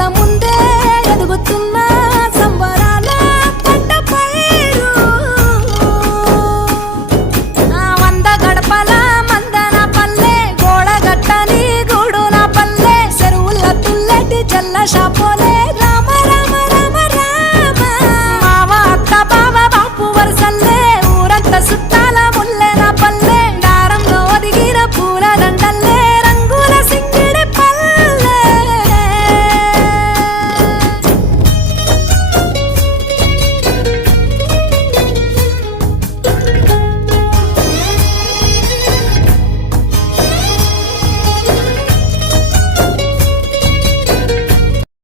కళ్ళ ముందే ఎదుగుతున్న సంబరాల పంట పైరు వంద గడపల మందన పల్లె గోడ గట్టని గూడు నా పల్లె చెరువుల తుల్లటి జల్ల షాపోలే